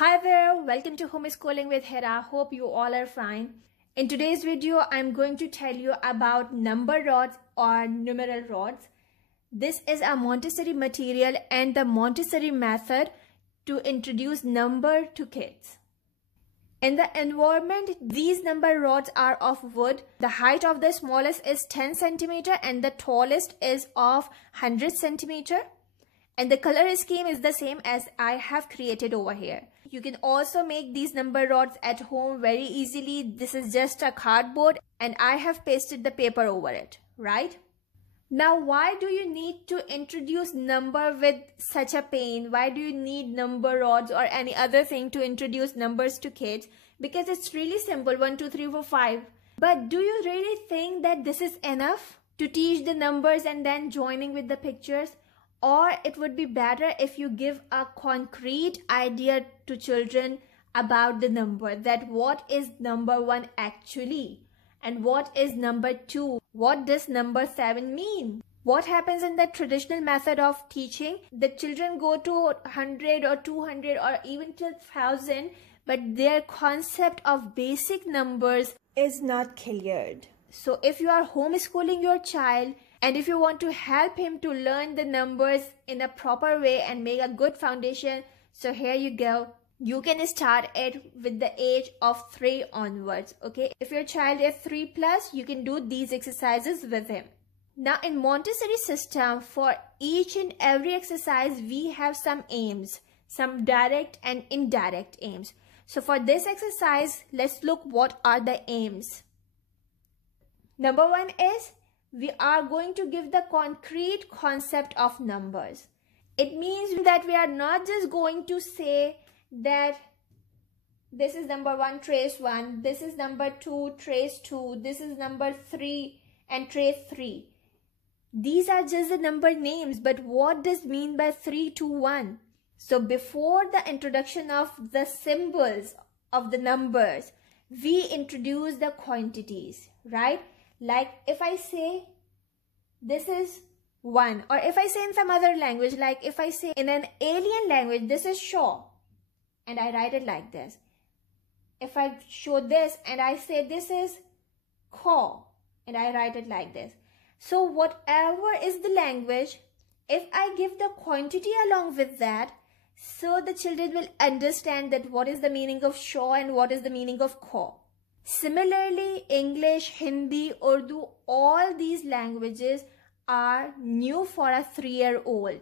Hi there, welcome to Homeschooling with Hira. Hope you all are fine. In today's video, I'm going to tell you about number rods or numeral rods. This is a Montessori material and the Montessori method to introduce number to kids. In the environment, these number rods are of wood. The height of the smallest is 10 centimeter and the tallest is of 100 centimeter. And the color scheme is the same as I have created over here. You can also make these number rods at home very easily. This is just a cardboard and I have pasted the paper over it, right? Now, why do you need to introduce number with such a pain? Why do you need number rods or any other thing to introduce numbers to kids? Because it's really simple, 1, 2, 3, 4, 5. But do you really think that this is enough to teach the numbers and then joining with the pictures? Or it would be better if you give a concrete idea to children about the number, that what is number 1 actually and what is number 2? What does number 7 mean? What happens in the traditional method of teaching? The children go to 100 or 200 or even to 1000, but their concept of basic numbers is not cleared. So if you are homeschooling your child, and if you want to help him to learn the numbers in a proper way and make a good foundation, so here you go. You can start it with the age of 3 onwards, okay? If your child is 3+, you can do these exercises with him. Now in Montessori system, for each and every exercise, we have some aims, some direct and indirect aims. So for this exercise, let's look what are the aims. Number 1 is, we are going to give the concrete concept of numbers. It means that we are not just going to say that this is number 1, trace 1, this is number 2, trace 2, this is number 3 and trace 3. These are just the number names, but what does mean by 3, 2, 1? So before the introduction of the symbols of the numbers, we introduce the quantities, right? Like if I say this is 1, or if I say in some other language, like if I say in an alien language, this is shaw, and I write it like this. If I show this and I say this is caw, and I write it like this. So whatever is the language, if I give the quantity along with that, so the children will understand that what is the meaning of shaw and what is the meaning of caw. Similarly, English, Hindi, Urdu, all these languages are new for a 3-year-old.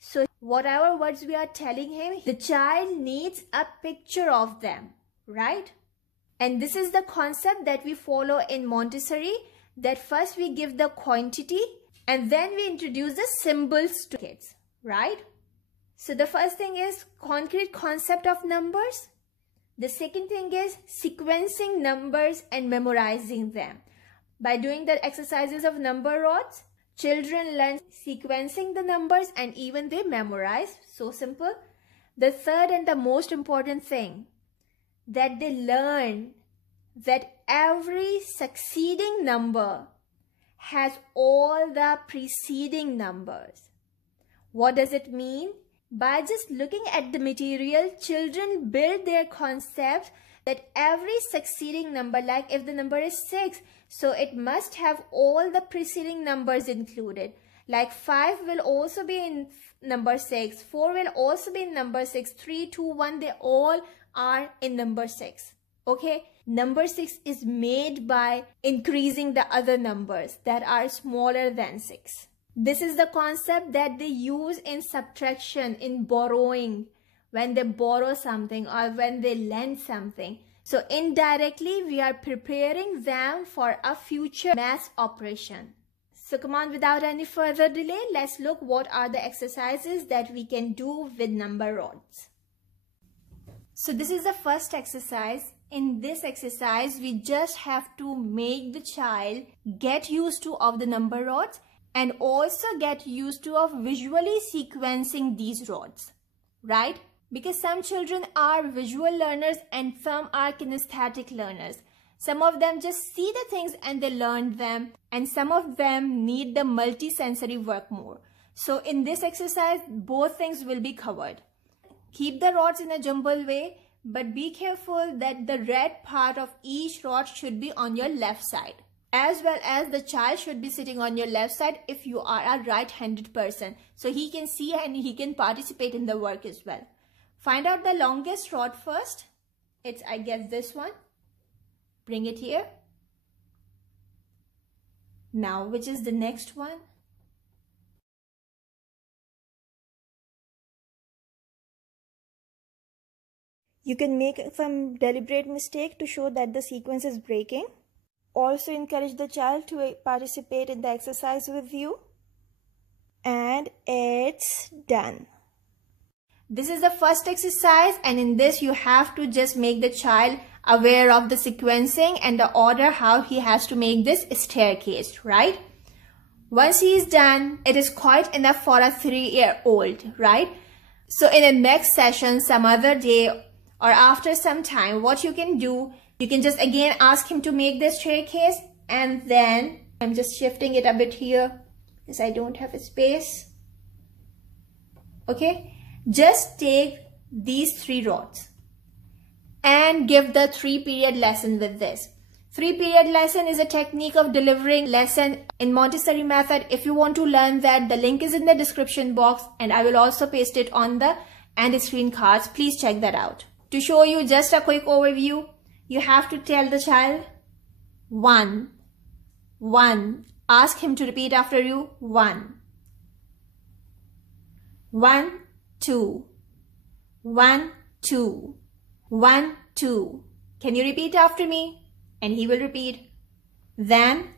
So whatever words we are telling him, the child needs a picture of them, right? And this is the concept that we follow in Montessori, that first we give the quantity and then we introduce the symbols to kids, right? So the first thing is concrete concept of numbers. The second thing is sequencing numbers and memorizing them. By doing the exercises of number rods, children learn sequencing the numbers and even they memorize. So simple. The third and the most important thing, that they learn that every succeeding number has all the preceding numbers. What does it mean? By just looking at the material, children build their concept that every succeeding number, like if the number is 6, so it must have all the preceding numbers included. Like 5 will also be in number 6, 4 will also be in number 6, 3, 2, 1, they all are in number 6. Okay, number 6 is made by increasing the other numbers that are smaller than 6. This is the concept that they use in subtraction, in borrowing, when they borrow something or when they lend something. So indirectly, we are preparing them for a future math operation. So come on, without any further delay, let's look what are the exercises that we can do with number rods. So this is the first exercise. In this exercise, we just have to make the child get used to of the number rods and also get used to of visually sequencing these rods, right? Because some children are visual learners and some are kinesthetic learners. Some of them just see the things and they learn them, and some of them need the multi-sensory work more. So in this exercise, both things will be covered. Keep the rods in a jumbled way, but be careful that the red part of each rod should be on your left side. As well as the child should be sitting on your left side if you are a right-handed person, so he can see and he can participate in the work as well. Find out the longest rod first. It's, I guess, this one. Bring it here. Now, which is the next one? You can make some deliberate mistake to show that the sequence is breaking. Also encourage the child to participate in the exercise with you. And it's done. This is the first exercise, and in this you have to just make the child aware of the sequencing and the order how he has to make this staircase, right? Once he is done, it is quite enough for a 3-year-old, right? So in the next session, some other day or after some time, what you can do, you can just again ask him to make this staircase, and then I'm just shifting it a bit here because I don't have a space. Okay, just take these 3 rods and give the 3-period lesson with this. 3-period lesson is a technique of delivering lesson in Montessori method. If you want to learn that, the link is in the description box, and I will also paste it on the end screen cards. Please check that out. To show you just a quick overview, you have to tell the child 1, 1. Ask him to repeat after you. 1, 1, 2, 1, 2, 1, 2. Can you repeat after me? And he will repeat. Then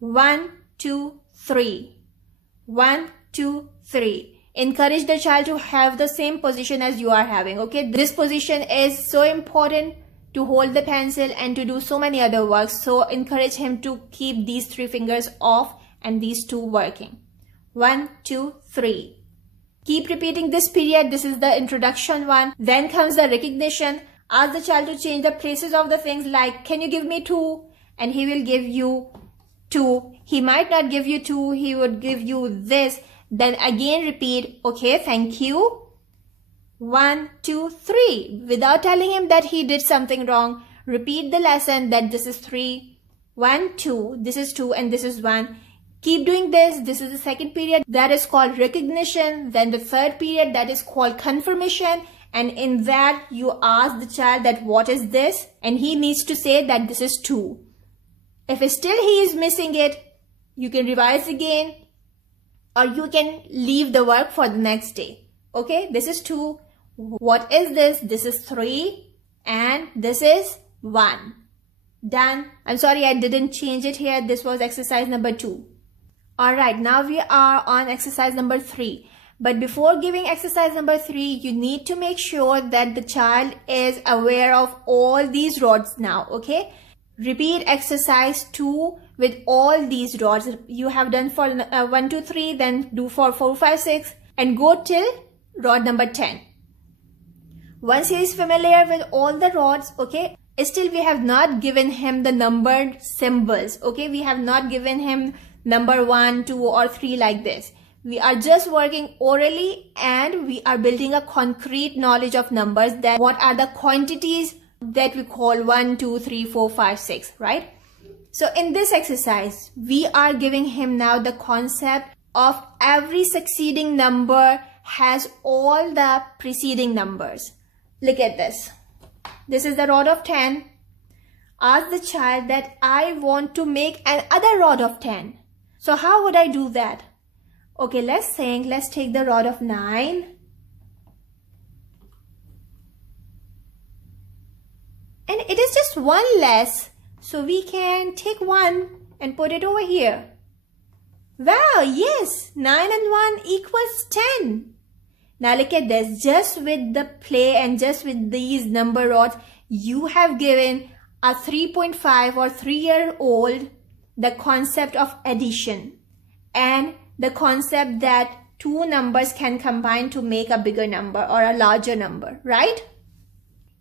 1, 2, 3. 1, 2, 3. Encourage the child to have the same position as you are having. Okay, this position is so important to hold the pencil and to do so many other works. So encourage him to keep these 3 fingers off and these 2 working. 1, 2, 3. Keep repeating this period. This is the introduction one. Then comes the recognition. Ask the child to change the places of the things, like, can you give me 2? And he will give you 2. He might not give you 2. He would give you this. Then again repeat, okay, thank you. 1, 2, 3. Without telling him that he did something wrong, repeat the lesson that this is 3. 1, 2, this is 2, and this is 1. Keep doing this. This is the second period, that is called recognition. Then the third period, that is called confirmation. And in that, you ask the child that what is this? And he needs to say that this is 2. If still he is missing it, you can revise again, or you can leave the work for the next day. Okay, this is 2. What is this? This is 3. And this is 1. Done. I'm sorry I didn't change it here. This was exercise number 2. Alright, now we are on exercise number 3. But before giving exercise number 3, you need to make sure that the child is aware of all these rods now, okay? Repeat exercise 2 with all these rods. You have done for 1, 2, 3, then do for 4, 5, 6, and go till rod number 10. Once he is familiar with all the rods, okay, still we have not given him the numbered symbols, okay? We have not given him number 1, 2, or 3 like this. We are just working orally, and we are building a concrete knowledge of numbers, that what are the quantities that we call 1, 2, 3, 4, 5, 6, right? So in this exercise, we are giving him now the concept of every succeeding number has all the preceding numbers. Look at this. This is the rod of 10. Ask the child that I want to make another rod of 10. So how would I do that? Okay, let's take the rod of 9. And it is just 1 less. So we can take 1 and put it over here. Wow, yes, 9 and 1 equals 10. Now look at this. Just with the play and just with these number rods, you have given a 3.5 or 3-year-old the concept of addition and the concept that 2 numbers can combine to make a bigger number or a larger number, right?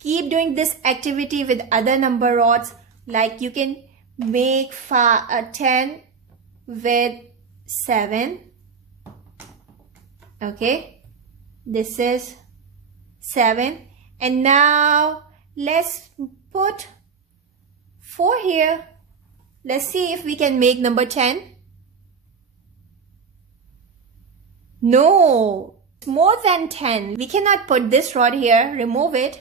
Keep doing this activity with other number rods, like you can make 10 with 7. Okay, this is 7. And now let's put 4 here. Let's see if we can make number 10. No, it's more than 10. We cannot put this rod here. Remove it.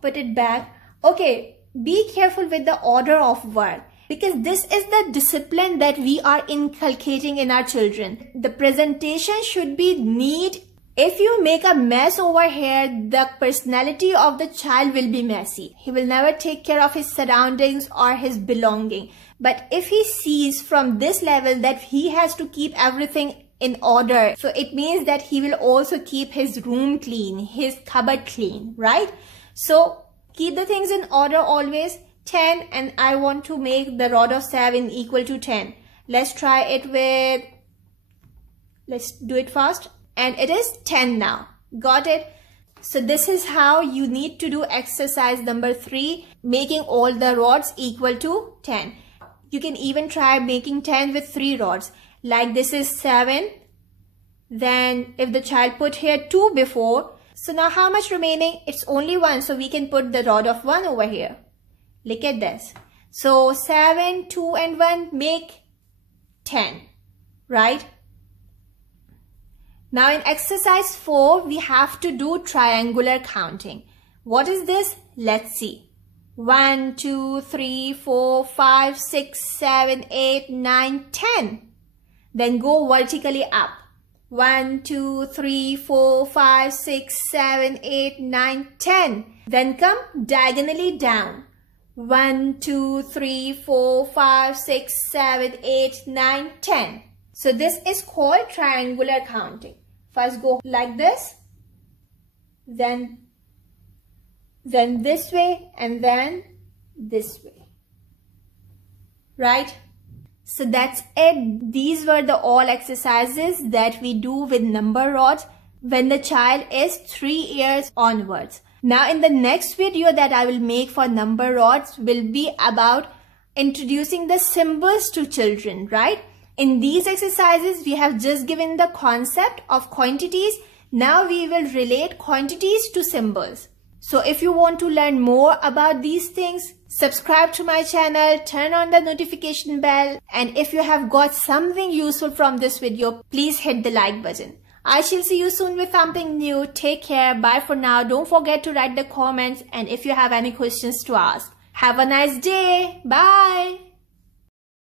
Put it back. Okay, be careful with the order of work, because this is the discipline that we are inculcating in our children. The presentation should be neat. If you make a mess over here, the personality of the child will be messy. He will never take care of his surroundings or his belonging. But if he sees from this level that he has to keep everything in order, so it means that he will also keep his room clean, his cupboard clean, right? So keep the things in order always. 10, and I want to make the rod of 7 equal to 10. Let's try it with, let's do it fast. And it is 10 now. Got it? So this is how you need to do exercise number 3, making all the rods equal to 10. You can even try making 10 with 3 rods. Like this is 7. Then if the child put here 2 before, so now how much remaining? It's only 1. So we can put the rod of 1 over here. Look at this. So 7, 2 and 1 make 10, right? Now in exercise 4, we have to do triangular counting. What is this? Let's see. 1, 2, 3, 4, 5, 6, 7, 8, 9, 10. Then go vertically up. 1, 2, 3, 4, 5, 6, 7, 8, 9, 10. Then come diagonally down. 1, 2, 3, 4, 5, 6, 7, 8, 9, 10. So this is called triangular counting. First go like this, then this way, and then this way, right? So that's it. These were the all exercises that we do with number rods when the child is 3 years onwards. Now in the next video that I will make for number rods will be about introducing the symbols to children, right? In these exercises, we have just given the concept of quantities. Now we will relate quantities to symbols. So if you want to learn more about these things, subscribe to my channel, turn on the notification bell, and if you have got something useful from this video, please hit the like button. I shall see you soon with something new. Take care. Bye for now. Don't forget to write the comments and if you have any questions to ask. Have a nice day. Bye.